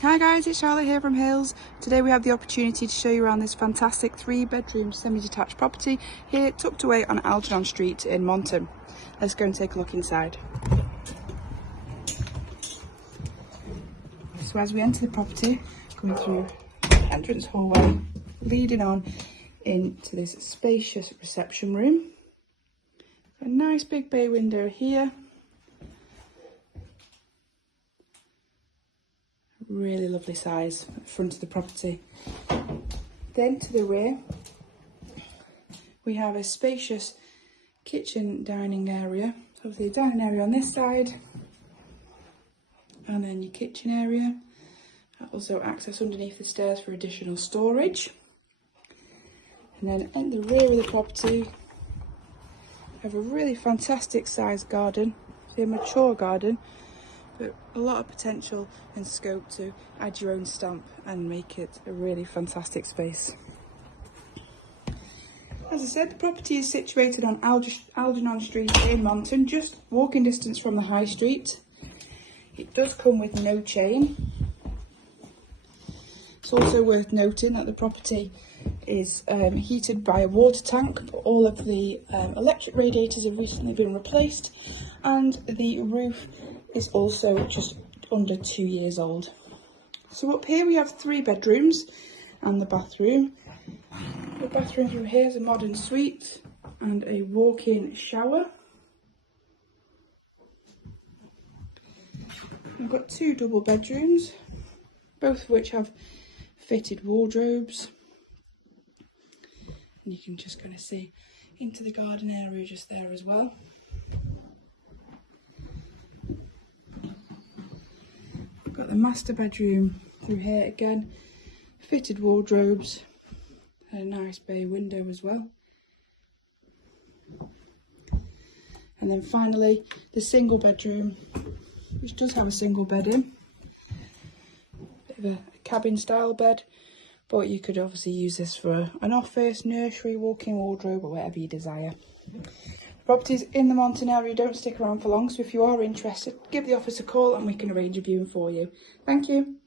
Hi guys, it's Charlotte here from Hills. Today we have the opportunity to show you around this fantastic 3-bedroom semi-detached property here tucked away on Algernon Street in Monton. Let's go and take a look inside. So as we enter the property, going through the entrance hallway, leading on into this spacious reception room. A nice big bay window here. Really lovely size at the front of the property. Then to the rear we have a spacious kitchen dining area. So obviously a dining area on this side and then your kitchen area. Also access underneath the stairs for additional storage. And then at the rear of the property we have a really fantastic sized garden. It's a mature garden, but a lot of potential and scope to add your own stamp and make it a really fantastic space. As I said, the property is situated on Algernon Street in Monton, just walking distance from the high street. It does come with no chain. It's also worth noting that the property is heated by a water tank, but all of the electric radiators have recently been replaced, and the roof is also just under 2 years old. So up here we have 3 bedrooms and the bathroom. The bathroom through here is a modern suite and a walk-in shower. We've got 2 double bedrooms, both of which have fitted wardrobes. And you can just kind of see into the garden area just there as well. We've got the master bedroom through here again, fitted wardrobes and a nice bay window as well. And then finally the single bedroom, which does have a single bed in. Bit of a cabin style bed, but you could obviously use this for an office, nursery, walk-in wardrobe or whatever you desire. Properties in the Monton area don't stick around for long, so if you are interested, give the office a call and we can arrange a viewing for you. Thank you.